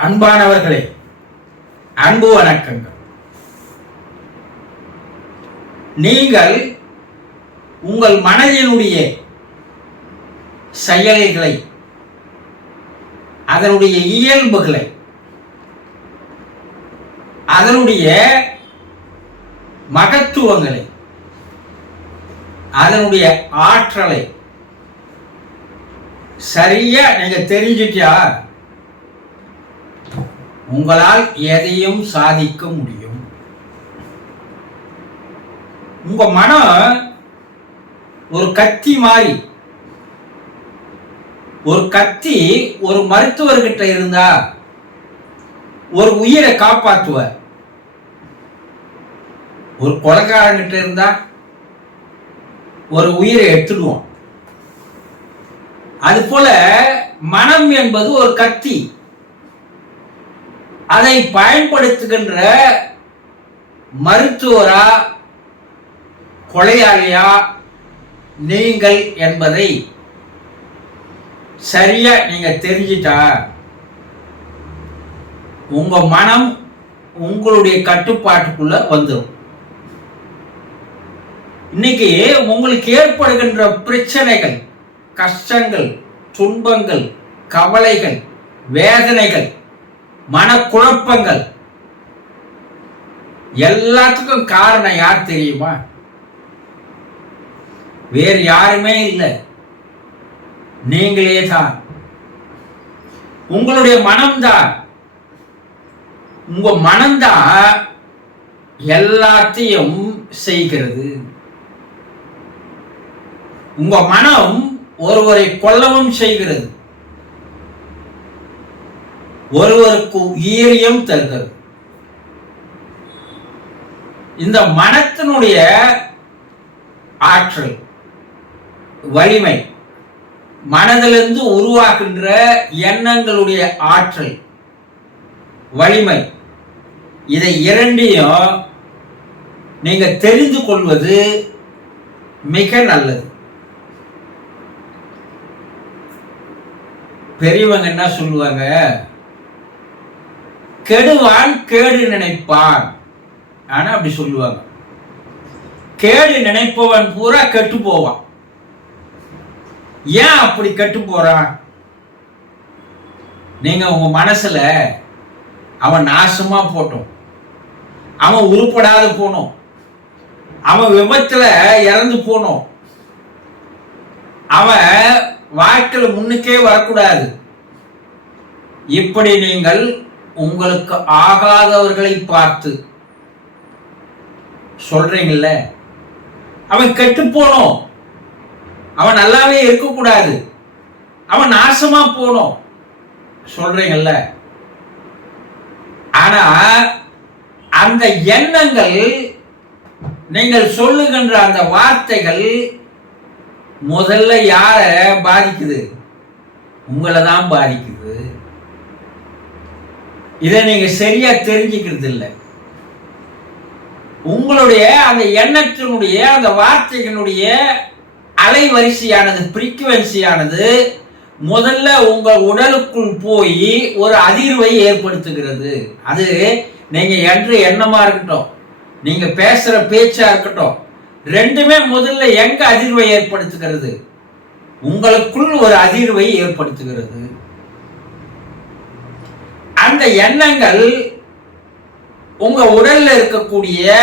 அன்பானவர்களே, அன்பு வணக்கங்கள். நீங்கள் உங்கள் மனதினுடைய செயல்களை, அதனுடைய இயல்புகளை, அதனுடைய மகத்துவங்களை, அதனுடைய ஆற்றலை சரியா நீங்க தெரிஞ்சிட்டா உங்களால் எதையும் சாதிக்க முடியும். உங்க மனம் ஒரு கத்தி மாதிரி. ஒரு கத்தி ஒரு மருத்துவர்கிட்ட இருந்தா ஒரு உயிரை காப்பாற்றுவார். ஒரு கொலைக்காரங்கிட்ட இருந்தா ஒரு உயிரை எடுத்துடுவோம். அது போல மனம் என்பது ஒரு கத்தி. அதை பயன்படுத்துகின்ற மருத்துவரா கொலையாளியா நீங்கள் என்பதை சரியா நீங்க தெரிஞ்சிட்டா உங்க மனம் உங்களுடைய கட்டுப்பாட்டுக்குள்ள வந்துடும். இன்னைக்கு உங்களுக்கு ஏற்படுகின்ற பிரச்சனைகள், கஷ்டங்கள், துன்பங்கள், கவலைகள், வேதனைகள், மனக்குழப்பங்கள் எல்லாத்துக்கும் காரணம் யார் தெரியுமா? வேறு யாருமே இல்லை, நீங்களே தான். உங்களுடைய மனம்தான். உங்க மனம்தான் எல்லாத்தையும் செய்கிறது. உங்க மனம் ஒருவரை கொல்லவும் செய்கிறது, ஒருவருக்கு உயிரியம் தருகிறது. இந்த மனத்தினுடைய ஆற்றல், வலிமை, மனதிலிருந்து உருவாகின்ற எண்ணங்களுடைய ஆற்றல், வலிமை, இதை இரண்டையும் நீங்க தெரிந்து கொள்வது மிக நல்லது. பெரியவங்க என்ன சொல்லுவாங்க? கெடுவான் கேடு நினைப்பான். ஆனா அப்படி சொல்லுவாங்க. கேடு நினைப்பவன் பூரா கெட்டு போவான். ஏன் அப்படி கெட்டு போறான்? நீங்க உங்க மனசுல அவன் நாசமா போட்டோம், அவன் உருப்படாத போனோம், அவன் விபத்துல இறந்து போனோம், அவன் வாழ்க்கையில முன்னுக்கே வரக்கூடாது, இப்படி நீங்கள் உங்களுக்கு ஆகாதவர்களை பார்த்து சொல்றீங்கல்ல, அவன் கெட்டு போனோம், அவன் நல்லாவே இருக்கக்கூடாது, அவன் நாசமா போனோம் சொல்றீங்கல்ல. ஆனா அந்த எண்ணங்கள், நீங்கள் சொல்லுகின்ற அந்த வார்த்தைகள் முதல்ல யார பாதிக்குது? உங்களை தான் பாதிக்குது. இதை நீங்க சரியா தெரிஞ்சுக்கிறது இல்லை. உங்களுடைய அந்த எண்ணத்தினுடைய அந்த வார்த்தைகளுடைய அலைவரிசையானது, ஃப்ரீக்குவென்சியானது முதல்ல உங்க உடலுக்குள் போய் ஒரு அதிர்வை ஏற்படுத்துகிறது. அது நீங்க என்று எண்ணமா இருக்கட்டும், நீங்க பேசுற பேச்சா இருக்கட்டும், ரெண்டுமே முதல்ல எங்க அதிர்வை ஏற்படுத்துகிறது? உங்களுக்குள் ஒரு அதிர்வை ஏற்படுத்துகிறது. அந்த எண்ணங்கள் உங்க உடல்ல இருக்கக்கூடிய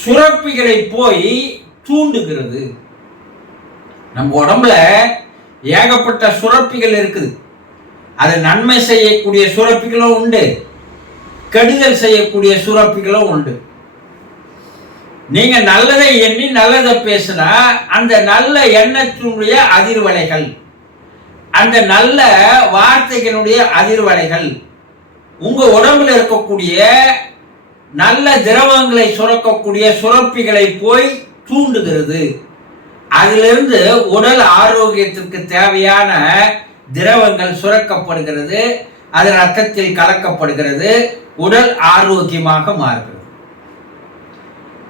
சுரப்பிகளை போய் தூண்டுகிறது. நம்ம உடம்புல ஏகப்பட்ட சுரப்பிகள் இருக்குது. அது நன்மை செய்யக்கூடிய சுரப்பிகளும் உண்டு, கெடுதல் செய்யக்கூடிய சுரப்பிகளும் உண்டு. நீங்க நல்லதை எண்ணி நல்லதை பேசினா அந்த நல்ல எண்ணத்தினுடைய அதிர்வலைகள், அந்த நல்ல வார்த்தைகளுடைய அதிர்வலைகள் உங்க உடம்புல இருக்கக்கூடிய நல்ல திரவங்களை சுரக்கக்கூடிய சுரப்பிகளை போய் தூண்டுகிறது. அதிலிருந்து உடல் ஆரோக்கியத்திற்கு தேவையான திரவங்கள் சுரக்கப்படுகிறது, அது ரத்தத்தில் கலக்கப்படுகிறது, உடல் ஆரோக்கியமாக மாறுகிறது.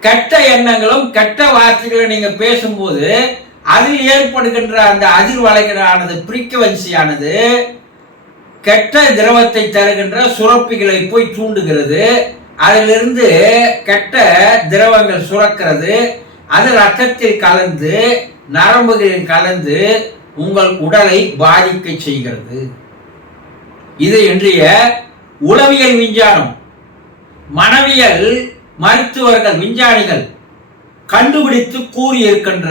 கெட்ட எண்ணங்களும் கெட்ட வார்த்தைகளும் நீங்க பேசும்போது அதில் ஏற்படுகின்ற அந்த அதிர்வலைகளானது, ஃப்ரீக்குவென்சியானது கெட்ட திரவத்தை தருகின்ற சுரப்பிகளை போய் தூண்டுகிறது. அதிலிருந்து கெட்ட திரவங்கள் சுரக்கிறது. அது ரத்தத்தில் கலந்து நரம்புகளில் கலந்து உங்கள் உடலை பாதிக்க செய்கிறது. இது இன்றைய உளவியல் விஞ்ஞானம், மனவியல் மருத்துவர்கள், விஞ்ஞானிகள் கண்டுபிடித்து கூறியிருக்கின்ற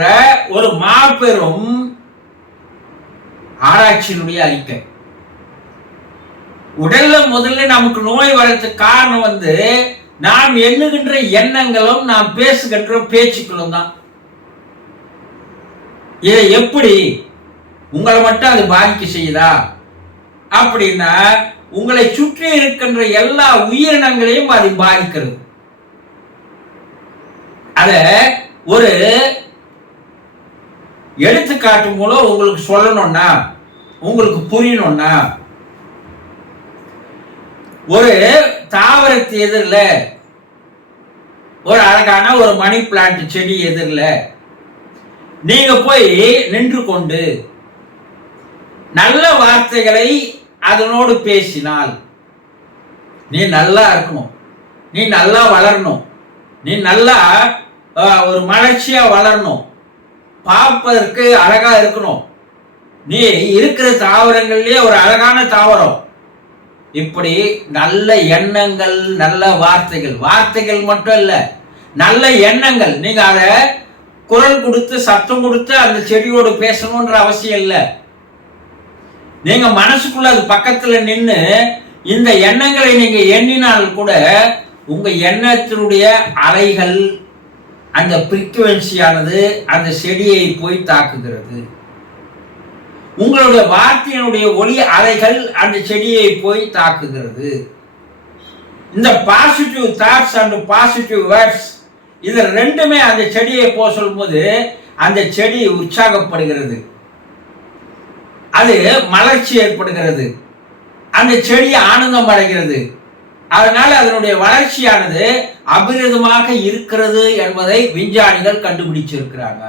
ஒரு மாபெரும் ஆராய்ச்சியினுடைய அறிக்கை. உடல்ல முதல்ல நமக்கு நோய் வரதுக்கு காரணம் நாம் எண்ணுகின்ற எண்ணங்களும் நாம் பேசுகின்ற பேச்சுக்களும் தான். இதை எப்படி உங்களை மட்டும் அது பாதிக்க செய்யுதா அப்படின்னா, உங்களை சுற்றி இருக்கின்ற எல்லா உயிரினங்களையும் அது பாதிக்கிறது. அத ஒரு எடுத்துக்காட்டு மூலம் உங்களுக்கு சொல்லணும்னா, உங்களுக்கு புரியணும்னா, ஒரு தாவரத்து எதிரில் ஒரு அழகான ஒரு மணி பிளான்ட் செடி எதிரில் நீங்க போய் நின்று கொண்டு நல்ல வார்த்தைகளை அதனோடு பேசினால், நீ நல்லா இருக்கணும், நீ நல்லா வளரணும், நீ நல்லா ஒரு மலர்ச்சியா வளரணும், பார்ப்பதற்கு அழகா இருக்கணும், நீ இருக்கிற தாவரங்கள்லயே ஒரு அழகான தாவரம், இப்படி நல்ல எண்ணங்கள், நல்ல வார்த்தைகள், வார்த்தைகள் மட்டும் இல்ல, நல்ல எண்ணங்கள். நீங்க அத குரல் கொடுத்து சத்தம் கொடுத்து அந்த செடியோடு பேசணும்ன்ற அவசியம் இல்லை. நீங்க மனசுக்குள்ள அது பக்கத்துல நின்று இந்த எண்ணங்களை நீங்க எண்ணினால் கூட உங்க எண்ணத்தினுடைய அலைகள், அந்த ஃப்ரீக்குவென்சியானது அந்த செடியை போய் தாக்குகிறது. உங்களுடைய வார்த்தையினுடைய ஒளி அலைகள் அந்த செடியை போய் தாக்குகிறது. இந்த positive thoughts and positive words, இது ரெண்டுமே அந்த செடியை போக சொல்லும்போது அந்த செடி உற்சாகப்படுகிறது, அது மலர்ச்சி ஏற்படுகிறது, அந்த செடி ஆனந்தம் அடைகிறது. அதனால அதனுடைய வளர்ச்சியானது அபிரிதமாக இருக்கிறது என்பதை விஞ்ஞானிகள் கண்டுபிடிச்சிருக்கிறாங்க.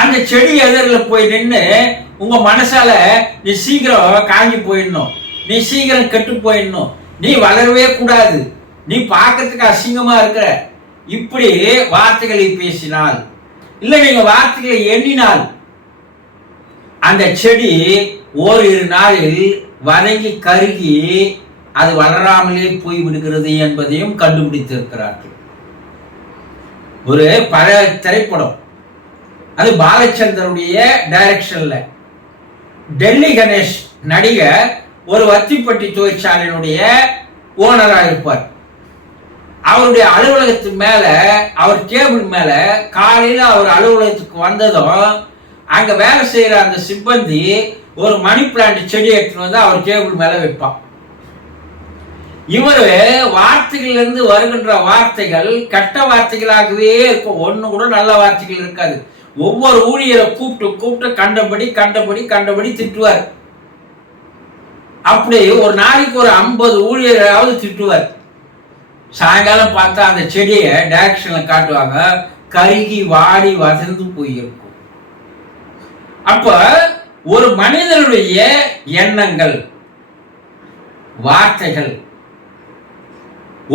அந்த செடி எதிரில் போய் நின்று உங்க மனசால நீ சீக்கிரம் காஞ்சி போயிடணும், நீ சீக்கிரம் கெட்டு போயிடணும், நீ வளரவே கூடாது, நீ பார்க்கறதுக்கு அசிங்கமா இருக்கிற, இப்படி வார்த்தைகளை பேசினால், இல்ல நீங்க வார்த்தைகளை எண்ணினால் அந்த செடி ஓரிரு நாளில் வதங்கி கருகி அது வளராமலே போய் விடுகிறது என்பதையும் கண்டுபிடித்திருக்கிறார்கள். ஒரு பழைய திரைப்படம், அது பாலச்சந்தருடைய டைரக்ஷன்ல, டெல்லி கணேஷ் நடிகர் ஒரு வத்திப்பட்டி தொழிற்சாலையினுடைய ஓனரா இருப்பார். அவருடைய அலுவலகத்து மேல, அவர் டேபிள் மேல காலையில அவர் அலுவலகத்துக்கு வந்ததும் அங்க வேலை செய்யற அந்த சிப்பந்தி ஒரு மணி பிளான்ட் செடி எடுத்துன்னு வந்து அவர் டேபிள் மேல வைப்பான். இவரு வார்த்தைகள் இருந்து வருகின்ற வார்த்தைகள் கெட்ட வார்த்தைகளாகவே இருக்கும், ஒண்ணு கூட நல்ல வார்த்தைகள் இருக்காது. ஒவ்வொரு ஊழியரை கூப்பிட்டு கண்டபடி திட்டுவார். அப்படி ஒரு நாளைக்கு ஒரு 50 ஊழியராவது திட்டுவார். சாயங்காலம் பார்த்தா அந்த செடியை டைரக்ஷன்ல காட்டுவாங்க, கருகி வாடி வசந்து போயிருக்கும். அப்ப ஒரு மனிதனுடைய எண்ணங்கள், வார்த்தைகள்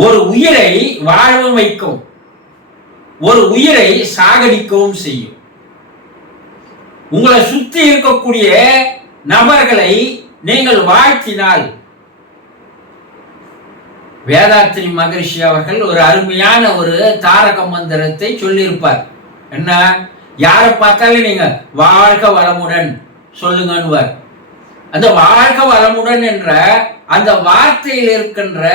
ஒரு உயிரை வாழ வைக்கும், ஒரு உயிரை சாகடிக்கவும் செய்யும். உங்களை சுற்றி இருக்கக்கூடிய நபர்களை நீங்கள் வாழ்த்தினால், வேதாத்ரி மகரிஷி அவர்கள் ஒரு அருமையான ஒரு தாரக மந்திரத்தை சொல்லியிருப்பார். என்ன? யாரை பார்த்தாலும் நீங்க வாழ்க வளமுடன் சொல்லுங்கன்னுவார். அந்த வாழ்க வளமுடன் என்ற அந்த வார்த்தையில் இருக்கின்ற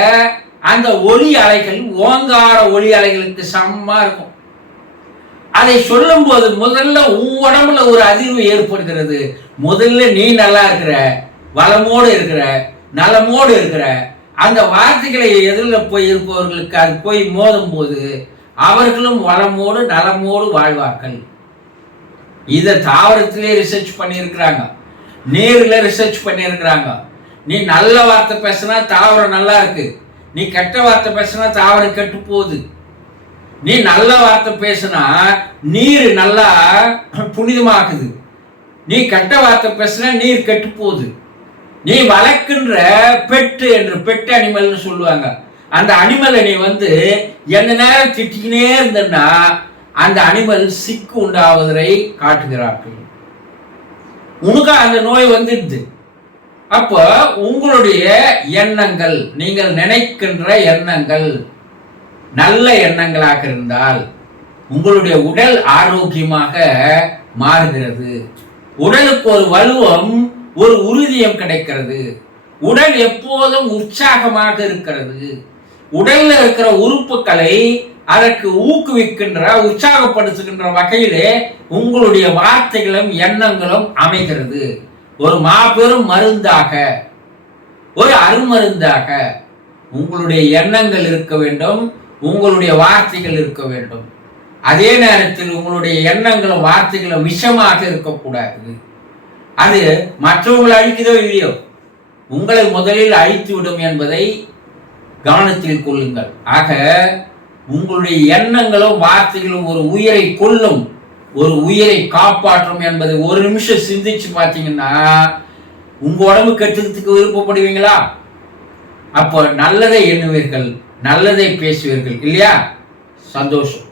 அந்த ஒளி அலைகள் ஓங்கார ஒளி அலைகளுக்கு சமமா இருக்கும். அதை சொல்லும் போது முதல்ல உடம்புல ஒரு அதிர்வு ஏற்படுகிறது. முதல்ல நீ நல்லா இருக்கிற, வளமோடு இருக்கிற, நலமோடு இருக்கிற, அந்த வார்த்தைகளை எதிரில் போய் இருப்பவர்களுக்கு அது போய் மோதும் போது அவர்களும் வளமோடு நலமோடு வாழ்வார்கள். இதை தாவரத்திலே ரிசர்ச் பண்ணியிருக்கிறாங்க, நீர்ல ரிசர்ச் பண்ணியிருக்கிறாங்க. நீ நல்ல வார்த்தை பேசினா தாவரம் நல்லா இருக்கு, நீ கெட்ட வார்த்தை பேசினா தாவரம் கெட்டு போகுது. நீ நல்ல வார்த்தை பேசினா நீர் நல்லா புனிதமாக்குது, நீ கெட்ட வார்த்தை பேசினா நீர் கெட்டு போகுது. நீ வளர்க்கின்ற பெட்டு என்று பெட் அனிமல்னு சொல்லுவாங்க. அந்த அனிமலை நீ எந்த நேரம் திட்டிக்கினே இருந்தன்னா அந்த அனிமல் சிக்கு உண்டாவதை காட்டுகிறார்கள். உனக்கு அந்த நோய் வந்துடுது. அப்போ உங்களுடைய எண்ணங்கள், நீங்கள் நினைக்கின்ற எண்ணங்கள் நல்ல எண்ணங்களாக இருந்தால் உங்களுடைய உடல் ஆரோக்கியமாக மாறுகிறது. உடலுக்கு ஒரு வலுவம், ஒரு உறுதியம் கிடைக்கிறது. உடல் எப்போதும் உற்சாகமாக இருக்கிறது. உடல்ல இருக்கிற உறுப்புகளை அதற்கு ஊக்குவிக்கின்ற, உற்சாகப்படுத்துகின்ற வகையிலே உங்களுடைய வார்த்தைகளும் எண்ணங்களும் அமைகிறது. ஒரு மாபெரும் மருந்தாக, ஒரு அருமருந்தாக உங்களுடைய எண்ணங்கள் இருக்க வேண்டும், உங்களுடைய வார்த்தைகள் இருக்க வேண்டும். அதே நேரத்தில் உங்களுடைய எண்ணங்களும் வார்த்தைகளும் விஷமாக இருக்கக்கூடாது. அது மற்றவங்களை அழிக்குதோ இல்லையோ, உங்களை முதலில் அழித்து விடும் என்பதை கவனத்தில் கொள்ளுங்கள். ஆக உங்களுடைய எண்ணங்களும் வார்த்தைகளும் ஒரு உயிரை கொல்லும், ஒரு உயிரை காப்பாற்றும் என்பதை ஒரு நிமிஷம் சிந்திச்சு பார்த்தீங்கன்னா உங்க உடம்பு கெட்டுறதுக்கு விருப்பப்படுவீங்களா? அப்போ நல்லதை எண்ணுவீர்கள், நல்லதை பேசுவீர்கள் இல்லையா? சந்தோஷம்.